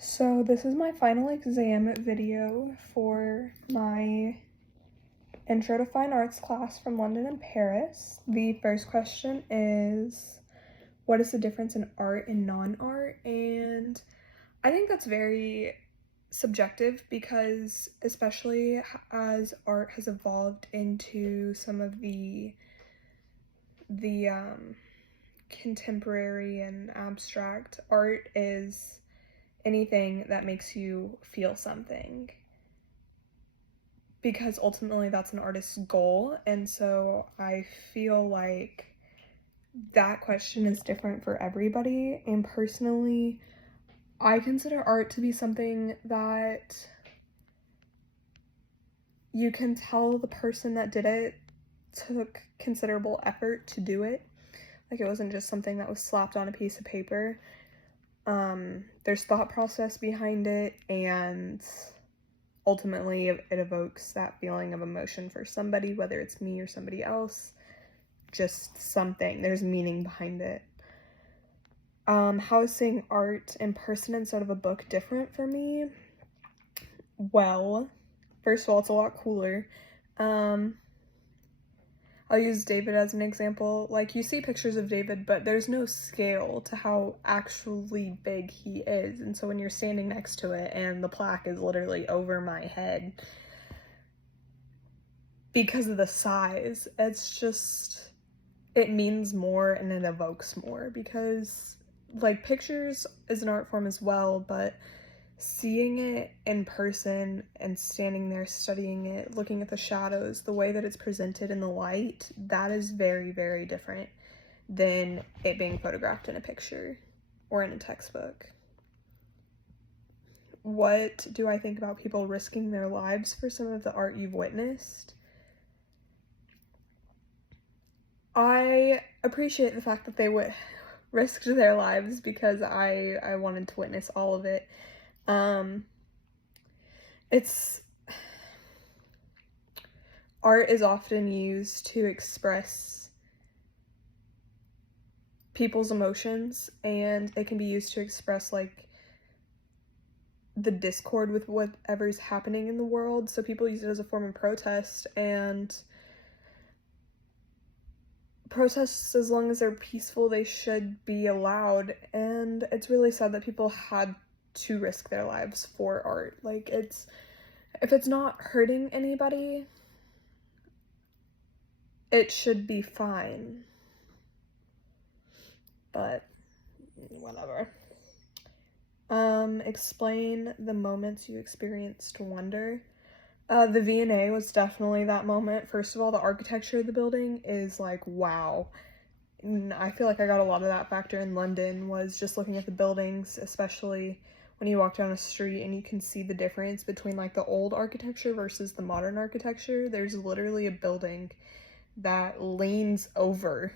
So this is my final exam video for my Intro to Fine Arts class from London and Paris. The first question is, what is the difference in art and non-art? And I think that's very subjective because especially as art has evolved into some of the contemporary and abstract, art is anything that makes you feel something, because ultimately that's an artist's goal. And so I feel like that question is different for everybody. And personally, I consider art to be something that you can tell the person that did it took considerable effort to do it. Like, it wasn't just something that was slapped on a piece of paper. There's thought process behind it, and ultimately it evokes that feeling of emotion for somebody, whether it's me or somebody else. Just something, there's meaning behind it. How is seeing art in person instead of a book different for me? Well, first of all, it's a lot cooler. I'll use David as an example. Like, you see pictures of David, but there's no scale to how actually big he is. And so when you're standing next to it and the plaque is literally over my head, because of the size, it's just, it means more and it evokes more. Because, like, pictures is an art form as well, but seeing it in person and standing there studying it, looking at the shadows, the way that it's presented in the light, that is very, very different than it being photographed in a picture or in a textbook. What do I think about people risking their lives for some of the art you've witnessed? I appreciate the fact that they would risked their lives, because I wanted to witness all of it. It's art is often used to express people's emotions, and it can be used to express, like, the discord with whatever's happening in the world. So people use it as a form of protest, and protests, as long as they're peaceful, they should be allowed. And it's really sad that people had to risk their lives for art. Like, if it's not hurting anybody, it should be fine. But whatever. Explain the moments you experienced wonder. The V&A was definitely that moment. First of all, the architecture of the building is like, wow. And I feel like I got a lot of that factor in London, was just looking at the buildings, especially when you walk down a street and you can see the difference between, like, the old architecture versus the modern architecture. There's literally a building that leans over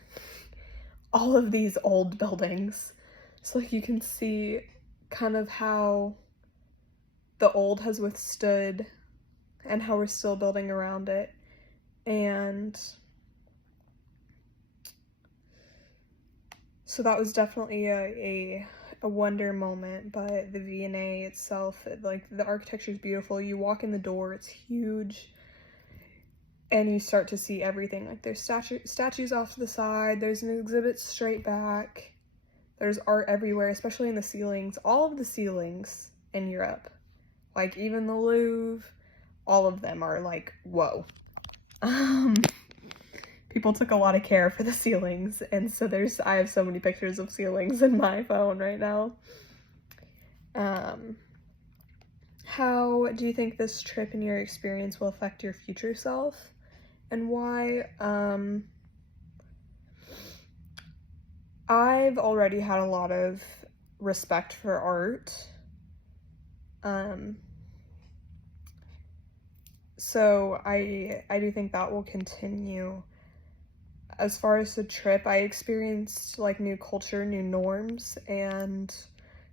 all of these old buildings. So, like, you can see kind of how the old has withstood and how we're still building around it. And so that was definitely a wonder moment. But the V&A itself, like, the architecture is beautiful. You walk in the door, it's huge, and you start to see everything. Like, there's statues off to the side, there's an exhibit straight back, there's art everywhere, especially in the ceilings. All of the ceilings in Europe, like even the Louvre, all of them are like, whoa. People took a lot of care for the ceilings, and so I have so many pictures of ceilings in my phone right now. How do you think this trip and your experience will affect your future self, and why? I've already had a lot of respect for art. So I do think that will continue. As far as the trip, I experienced, like, new culture, new norms, and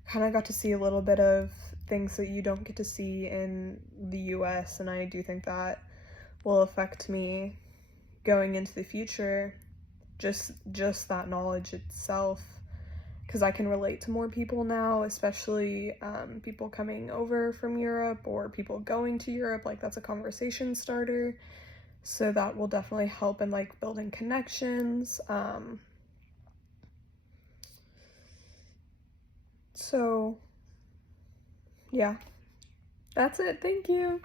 kind of got to see a little bit of things that you don't get to see in the US, and I do think that will affect me going into the future. Just that knowledge itself. because I can relate to more people now, especially people coming over from Europe or people going to Europe. Like, that's a conversation starter. So that will definitely help in like building connections. So yeah, that's it. Thank you.